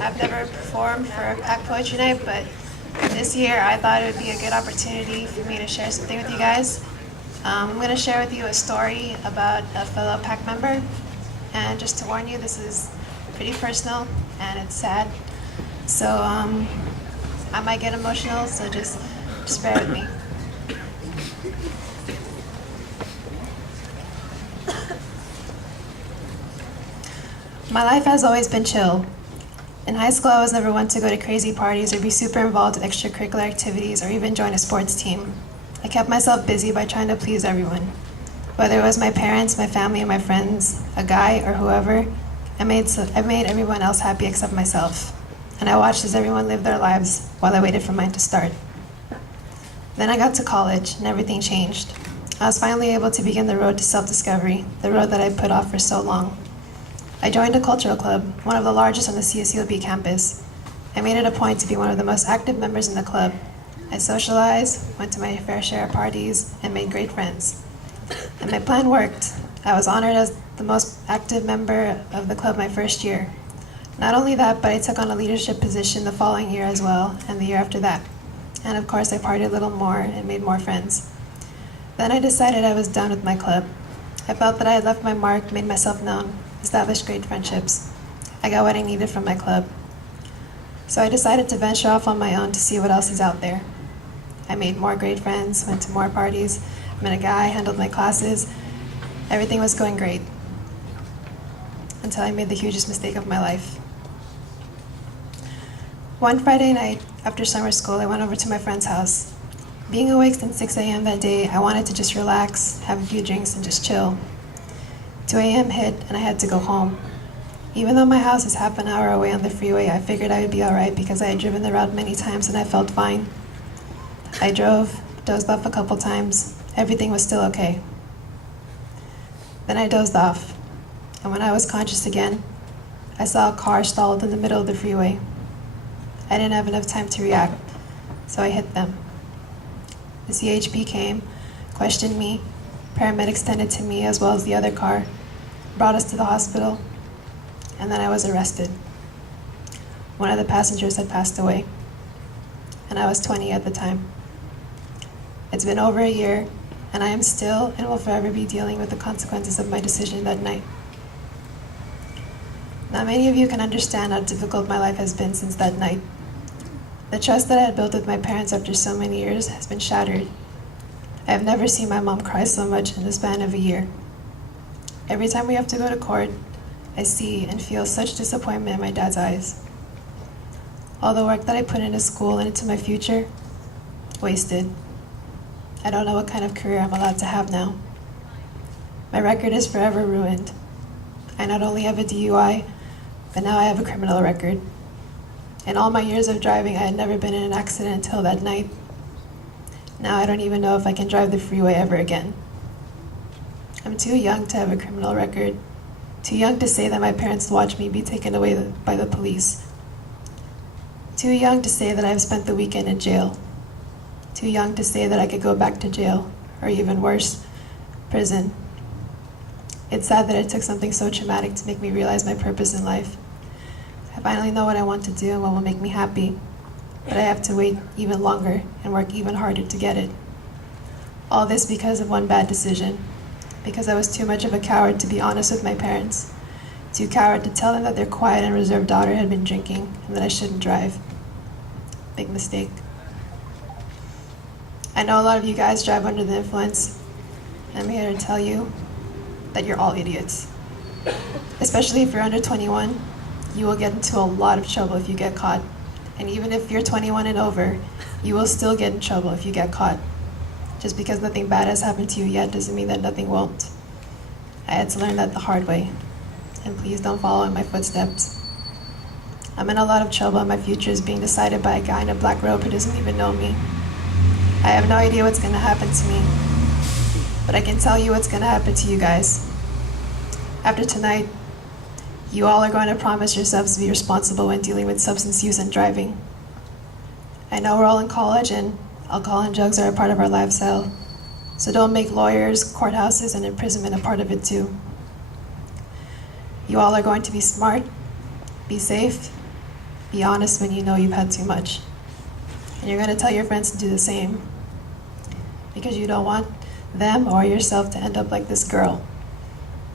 I've never performed for Pack Poetry Night, but this year I thought it would be a good opportunity for me to share something with you guys. I'm going to share with you a story about a fellow Pack member, and just to warn you, this is pretty personal and it's sad. So I might get emotional, so just bear with me. My life has always been chill. In high school, I was never one to go to crazy parties or be super involved in extracurricular activities or even join a sports team. I kept myself busy by trying to please everyone. Whether it was my parents, my family, or my friends, a guy, or whoever, I made everyone else happy except myself. And I watched as everyone lived their lives while I waited for mine to start. Then I got to college, and everything changed. I was finally able to begin the road to self-discovery, the road that I put off for so long. I joined a cultural club, one of the largest on the CSULB campus. I made it a point to be one of the most active members in the club. I socialized, went to my fair share of parties, and made great friends. And my plan worked. I was honored as the most active member of the club my first year. Not only that, but I took on a leadership position the following year as well, and the year after that. And of course, I partied a little more and made more friends. Then I decided I was done with my club. I felt that I had left my mark, made myself known, established great friendships. I got what I needed from my club. So I decided to venture off on my own to see what else is out there. I made more great friends, went to more parties, met a guy, handled my classes. Everything was going great. Until I made the hugest mistake of my life. One Friday night, after summer school, I went over to my friend's house. Being awake since 6 a.m. that day, I wanted to just relax, have a few drinks, and just chill. 2 a.m. hit, and I had to go home. Even though my house is half an hour away on the freeway, I figured I would be all right because I had driven the route many times and I felt fine. I drove, dozed off a couple times. Everything was still okay. Then I dozed off, and when I was conscious again, I saw a car stalled in the middle of the freeway. I didn't have enough time to react, so I hit them. The CHP came, questioned me, paramedics tended to me as well as the other car, brought us to the hospital, and then I was arrested. One of the passengers had passed away, and I was 20 at the time. It's been over a year, and I am still and will forever be dealing with the consequences of my decision that night. Now, many of you can understand how difficult my life has been since that night. The trust that I had built with my parents after so many years has been shattered. I have never seen my mom cry so much in the span of a year. Every time we have to go to court, I see and feel such disappointment in my dad's eyes. All the work that I put into school and into my future, wasted. I don't know what kind of career I'm allowed to have now. My record is forever ruined. I not only have a DUI, but now I have a criminal record. In all my years of driving, I had never been in an accident until that night. Now I don't even know if I can drive the freeway ever again. I'm too young to have a criminal record, too young to say that my parents watched me be taken away by the police, too young to say that I've spent the weekend in jail, too young to say that I could go back to jail, or even worse, prison. It's sad that it took something so traumatic to make me realize my purpose in life. I finally know what I want to do and what will make me happy, but I have to wait even longer and work even harder to get it. All this because of one bad decision, because I was too much of a coward to be honest with my parents, too coward to tell them that their quiet and reserved daughter had been drinking and that I shouldn't drive. Big mistake. I know a lot of you guys drive under the influence, and I'm here to tell you that you're all idiots. Especially if you're under 21, you will get into a lot of trouble if you get caught. And even if you're 21 and over, you will still get in trouble if you get caught. Just because nothing bad has happened to you yet doesn't mean that nothing won't. I had to learn that the hard way. And please don't follow in my footsteps. I'm in a lot of trouble and my future is being decided by a guy in a black robe who doesn't even know me. I have no idea what's gonna happen to me, but I can tell you what's gonna happen to you guys. After tonight, you all are going to promise yourselves to be responsible when dealing with substance use and driving. I know we're all in college and alcohol and drugs are a part of our lifestyle, so don't make lawyers, courthouses, and imprisonment a part of it too. You all are going to be smart, be safe, Be honest when you know you've had too much. And you're going to tell your friends to do the same. Because you don't want them or yourself to end up like this girl.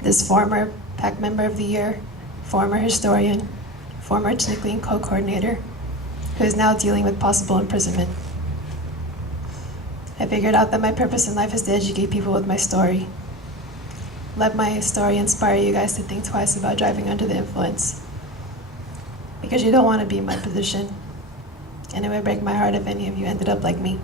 This former PAC Member of the Year, former historian, former Chiniclean co-coordinator, who is now dealing with possible imprisonment. I figured out that my purpose in life is to educate people with my story. Let my story inspire you guys to think twice about driving under the influence. Because you don't want to be in my position. And it would break my heart if any of you ended up like me.